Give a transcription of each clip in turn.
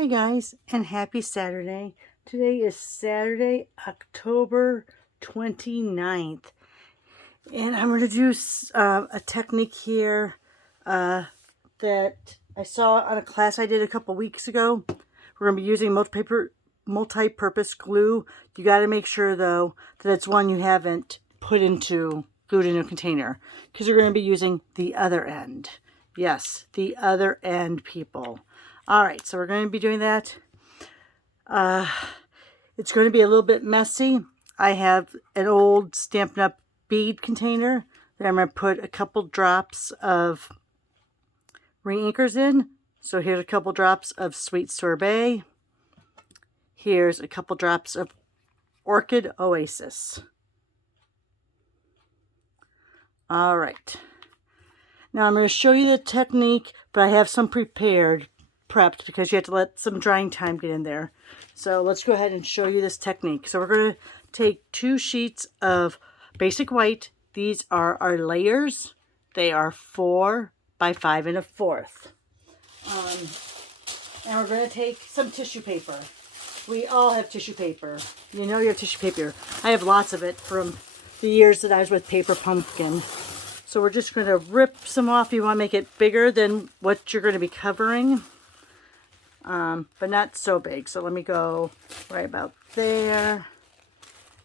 Hi guys, and happy Saturday. Today is Saturday, October 29th. And I'm going to do a technique here that I saw on a class I did a couple weeks ago. We're going to be using multi-purpose glue. You got to make sure though that it's one you haven't glued into a container, because you're going to be using the other end. Yes, the other end, people. All right, so we're going to be doing that. It's going to be a little bit messy. I have an old Stampin' Up! Bead container that I'm going to put a couple drops of re-inkers in. So here's a couple drops of Sweet Sorbet. Here's a couple drops of Orchid Oasis. All right. Now I'm going to show you the technique, but I have some prepped because you have to let some drying time get in there. So let's go ahead and show you this technique. So we're going to take 2 sheets of basic white. These are our layers. They are 4 by 5 1/4. And we're going to take some tissue paper. We all have tissue paper. You know you have tissue paper. I have lots of it from the years that I was with Paper Pumpkin. So we're just going to rip some off. You want to make it bigger than what you're going to be covering. But not so big. So let me go right about there.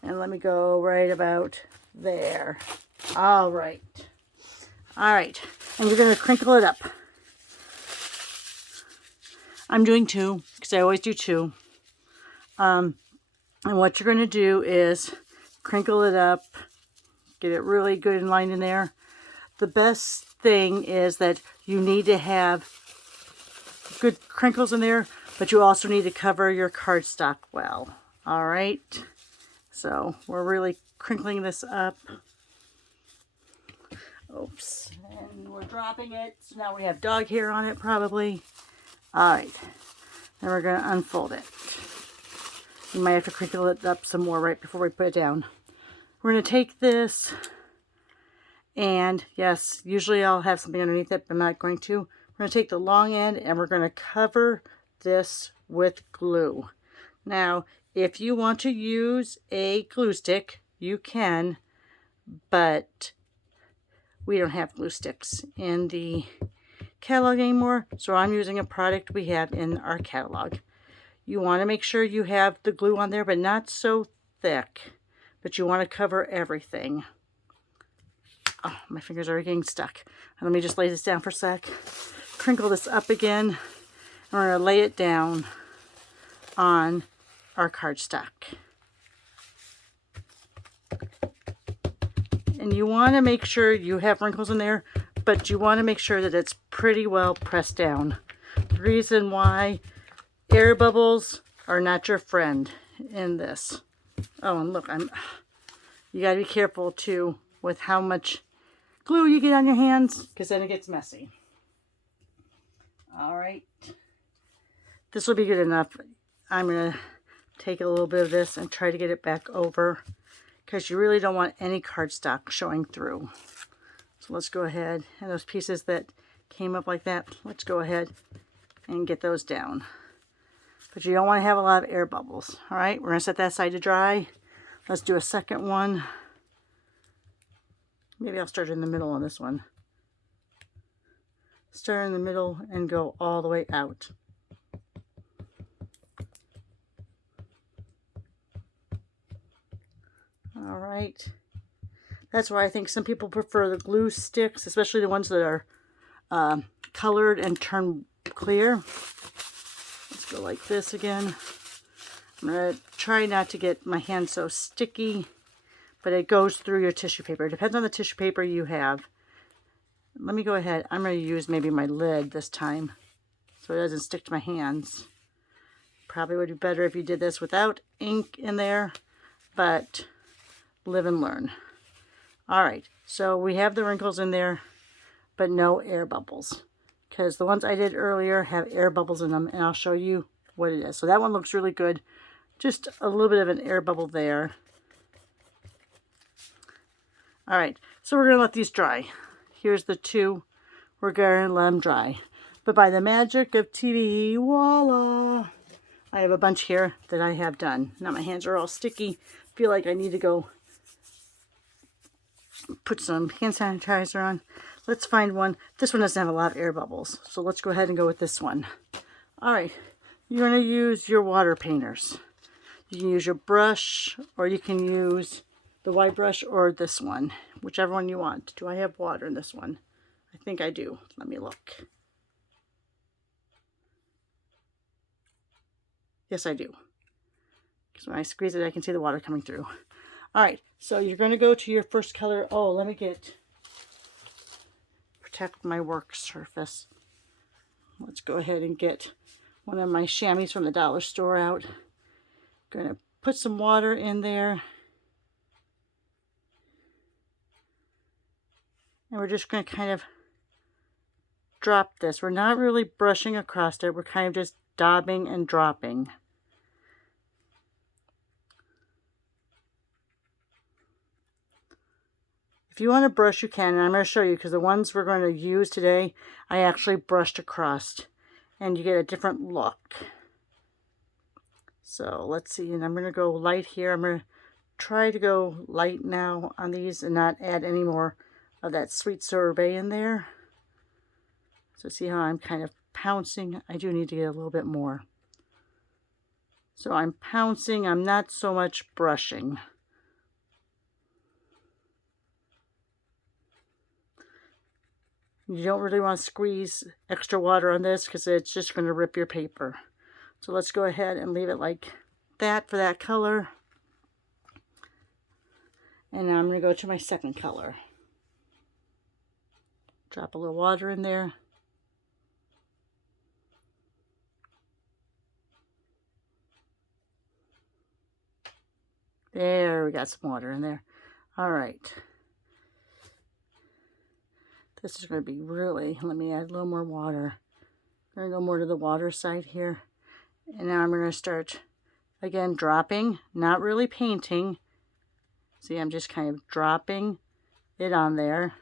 And let me go right about there. All right. All right. And you're going to crinkle it up. I'm doing 2 because I always do 2. And what you're going to do is crinkle it up. Get it really good and lined in there. The best thing is that you need to have good crinkles in there, but you also need to cover your cardstock well. All right. So we're really crinkling this up. Oops. And we're dropping it. So now we have dog hair on it probably. All right. Then we're going to unfold it. You might have to crinkle it up some more right before we put it down. We're going to take this, and yes, usually I'll have something underneath it, but I'm not going to. We're going to take the long end and we're going to cover this with glue. Now, if you want to use a glue stick, you can, but we don't have glue sticks in the catalog anymore, so I'm using a product we have in our catalog. You want to make sure you have the glue on there, but not so thick, but you want to cover everything. Oh, my fingers are getting stuck. Let me just lay this down for a sec. Crinkle this up again, and we're going to lay it down on our cardstock. And you want to make sure you have wrinkles in there, but you want to make sure that it's pretty well pressed down. The reason why air bubbles are not your friend in this. Oh, and look, you got to be careful too with how much glue you get on your hands, because then it gets messy. All right. This will be good enough. I'm going to take a little bit of this and try to get it back over, because you really don't want any cardstock showing through. So let's go ahead, and those pieces that came up like that, let's go ahead and get those down. But you don't want to have a lot of air bubbles. All right, we're going to set that aside to dry. Let's do a second one. Maybe I'll start in the middle on this one. Start in the middle and go all the way out. All right. That's why I think some people prefer the glue sticks, especially the ones that are colored and turn clear. Let's go like this again. I'm going to try not to get my hand so sticky, but it goes through your tissue paper. It depends on the tissue paper you have. Let me go ahead. I'm going to use maybe my lid this time so it doesn't stick to my hands. Probably would be better if you did this without ink in there, but live and learn. All right, so we have the wrinkles in there, but no air bubbles, because the ones I did earlier have air bubbles in them, and I'll show you what it is. So that one looks really good. Just a little bit of an air bubble there. All right, so we're going to let these dry. Here's the 2. We're going to let them dry. But by the magic of TV, voila! I have a bunch here that I have done. Now my hands are all sticky. Feel like I need to go put some hand sanitizer on. Let's find one. This one doesn't have a lot of air bubbles, so let's go ahead and go with this one. All right, you're going to use your water painters. You can use your brush, or you can use the white brush or this one, whichever one you want. Do I have water in this one? I think I do. Let me look. Yes, I do. Because when I squeeze it, I can see the water coming through. All right, so you're going to go to your first color. Oh, let me protect my work surface. Let's go ahead and get one of my chamois from the dollar store out. Going to put some water in there. And we're just going to kind of drop this. We're not really brushing across it. We're kind of just daubing and dropping. If you want to brush, you can. And I'm going to show you, because the ones we're going to use today, I actually brushed across. And you get a different look. So let's see. And I'm going to go light here. I'm going to try to go light now on these and not add any more of that sweet sorbet in there. So see how I'm kind of pouncing? I do need to get a little bit more. So I'm pouncing. I'm not so much brushing. You don't really want to squeeze extra water on this because it's just going to rip your paper. So let's go ahead and leave it like that for that color. And now I'm going to go to my second color. Drop a little water in there. There, we got some water in there. All right. This is going to be really, let me add a little more water. I'm going to go more to the water side here. And now I'm going to start, again, dropping, not really painting. See, I'm just kind of dropping it on there.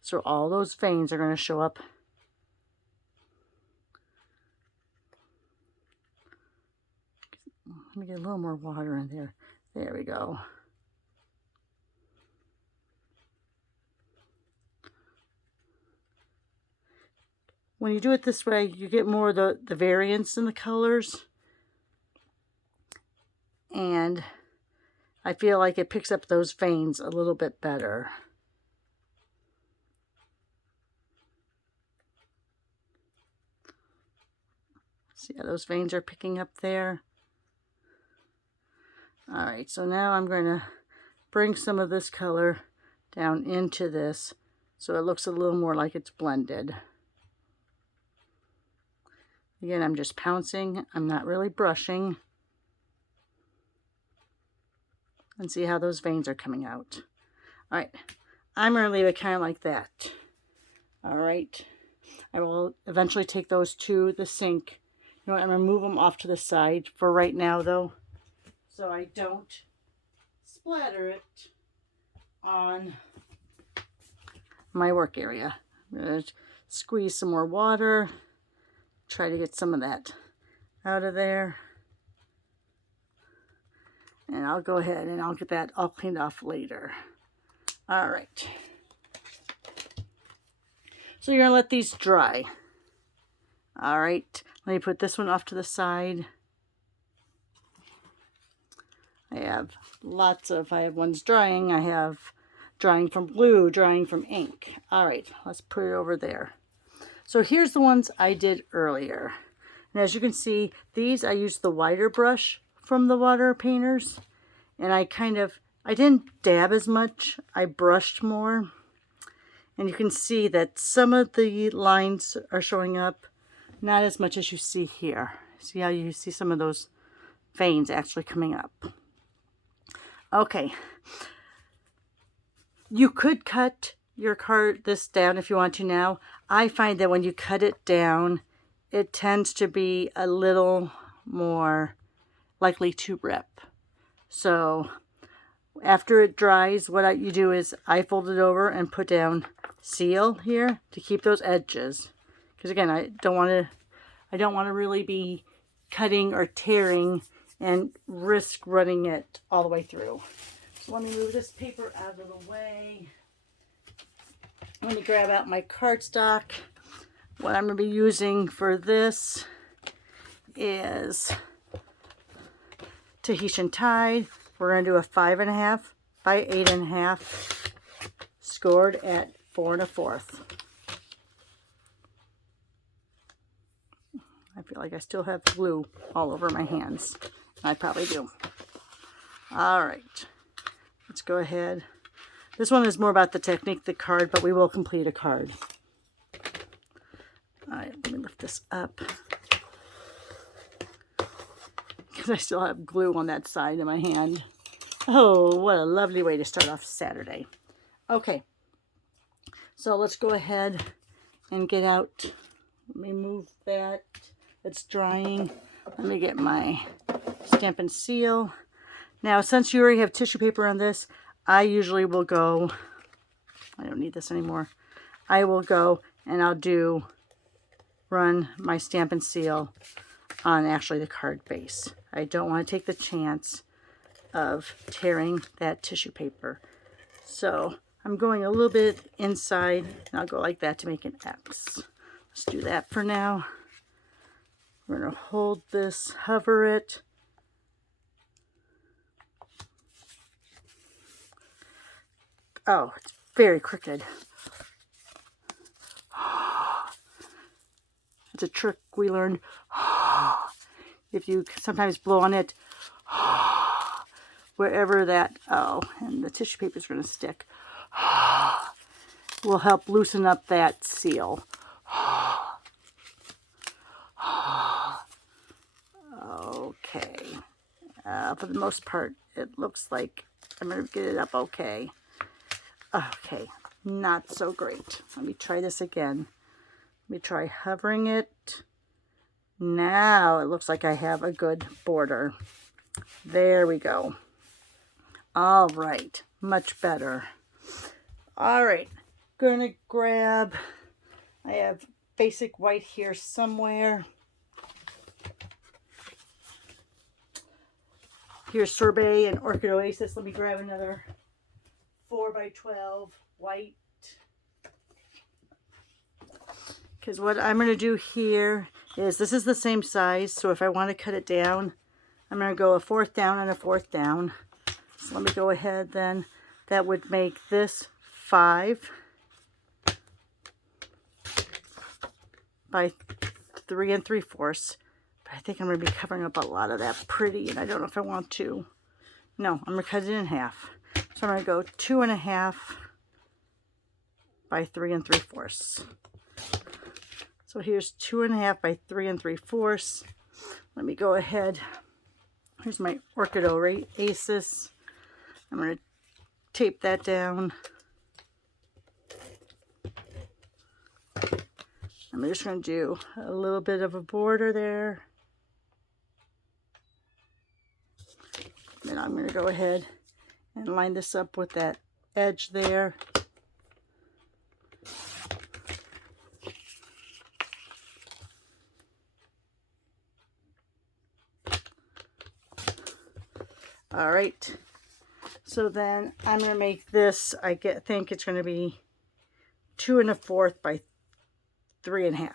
So all those veins are going to show up. Let me get a little more water in there. There we go. When you do it this way, you get more of the variance in the colors. And I feel like it picks up those veins a little bit better. See how those veins are picking up there? All right, so now I'm going to bring some of this color down into this so it looks a little more like it's blended. Again, I'm just pouncing. I'm not really brushing. And see how those veins are coming out. All right, I'm going to leave it kind of like that. All right, I will eventually take those to the sink. You know what, I'm going to move them off to the side for right now, though, so I don't splatter it on my work area. I'm going to squeeze some more water. Try to get some of that out of there. And I'll go ahead and I'll get that all cleaned off later. All right. So you're going to let these dry. All right. Let me put this one off to the side. I have I have ones drying. I have drying from glue, drying from ink. All right. Let's put it over there. So here's the ones I did earlier. And as you can see, these I used the wider brush from the water painters. And I didn't dab as much. I brushed more. And you can see that some of the lines are showing up, not as much as you see here. See how you see some of those veins actually coming up. Okay. You could cut your this down if you want to now. I find that when you cut it down, it tends to be a little more likely to rip. So after it dries, what you do is I fold it over and put down seal here to keep those edges. Because again, I don't want to really be cutting or tearing and risk running it all the way through. So let me move this paper out of the way. Let me grab out my cardstock. What I'm going to be using for this is Tahitian Tide. We're going to do a 5.5 by 8.5, scored at 4 1/4. I feel like I still have glue all over my hands. I probably do. All right, let's go ahead. This one is more about the technique, the card, but we will complete a card. All right, let me lift this up because I still have glue on that side of my hand. Oh, what a lovely way to start off Saturday. Okay, so let's go ahead and get out. Let me move that. It's drying. Let me get my Stampin' Seal. Now, since you already have tissue paper on this, I usually will go, I don't need this anymore. I will go and I'll run my Stampin' Seal on actually the card base. I don't want to take the chance of tearing that tissue paper. So I'm going a little bit inside, and I'll go like that to make an X. Let's do that for now. We're going to hold this, hover it. Oh, it's very crooked. It's a trick we learned. If you sometimes blow on it, wherever that, and the tissue paper is going to stick, will help loosen up that seal. Okay. For the most part, it looks like I'm going to get it up okay. Okay, not so great. Let me try this again. Let me try hovering it. Now it looks like I have a good border. There we go. All right, much better. All right, gonna grab, I have basic white here somewhere. Here's Sorbet and Orchid Oasis. Let me grab another 4x12 white. Because what I'm going to do here is, this is the same size, so if I want to cut it down, I'm going to go a 4th down and a 4th down. So let me go ahead then. That would make this 5 by 3 3/4. But I think I'm going to be covering up a lot of that pretty, and I don't know if I want to. No, I'm going to cut it in half. So I'm going to go 2.5 by 3 3/4. So here's 2.5 by 3 3/4. Let me go ahead. Here's my Orchid Oasis. I'm going to tape that down. I'm just going to do a little bit of a border there. Then I'm going to go ahead and line this up with that edge there. All right, so then I'm going to make this, think it's going to be 2 1/4 by 3 1/2.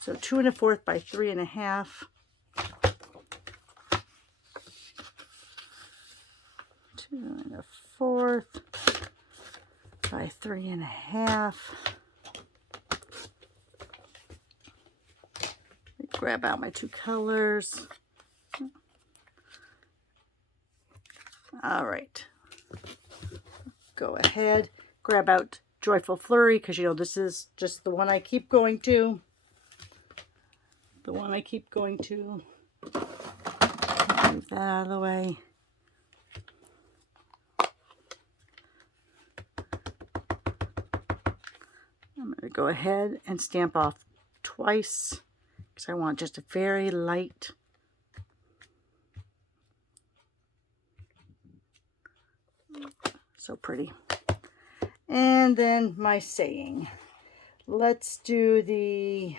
So 2 1/4 by 3 1/2. 2 1/4 by 3 1/2. Grab out my 2 colors. All right, go ahead, grab out Joyful Flurry, because you know this is just the one I keep going to. Move that out of the way. I'm going to go ahead and stamp off twice, because I want just a very light. So pretty. And then my saying. Let's do the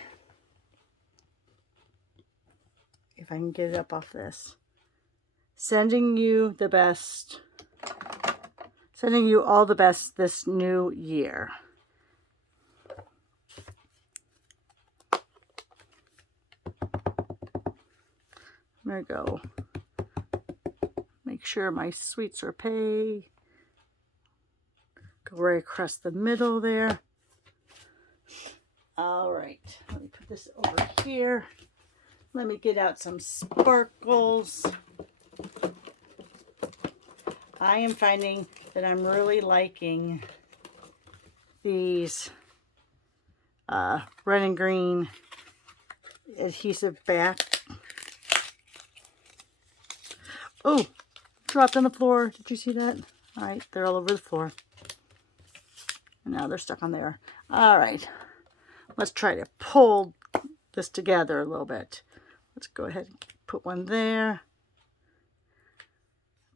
if I can get it up off this. Sending you the best. Sending you all the best this new year. There we go. Make sure my sweet sorbet. Go right across the middle there. All right, let me put this over here. Let me get out some sparkles. I am finding that I'm really liking these red and green adhesive back. Oh, dropped on the floor. Did you see that? All right, they're all over the floor. And now they're stuck on there. All right, let's try to pull this together a little bit. Let's go ahead and put one there.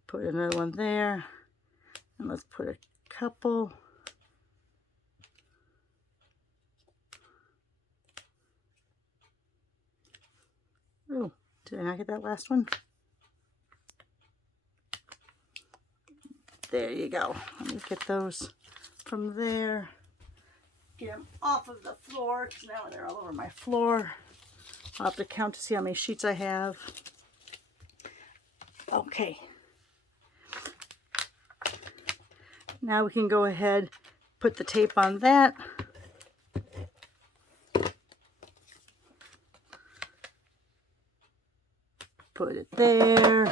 Put another one there. And let's put a couple. Oh, did I not get that last one? There you go. Let me get those from there. Get them off of the floor, because now they're all over my floor. I'll have to count to see how many sheets I have. Okay. Now we can go ahead, put the tape on that. Put it there.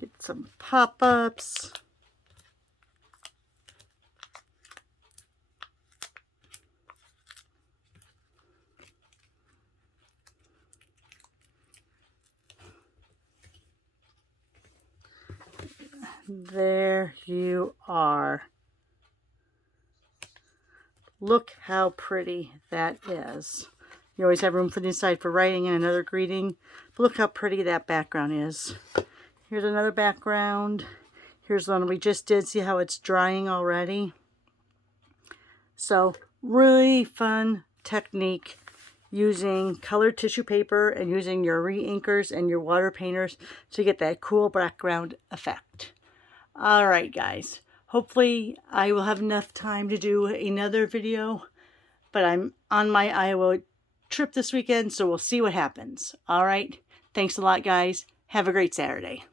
Get some pop-ups. There you are. Look how pretty that is. You always have room for the inside for writing and another greeting. But look how pretty that background is. Here's another background. Here's the one we just did. See how it's drying already? So really fun technique using colored tissue paper and using your re-inkers and your water painters to get that cool background effect. All right, guys. Hopefully I will have enough time to do another video, but I'm on my Iowa trip this weekend, so we'll see what happens. All right. Thanks a lot, guys. Have a great Saturday.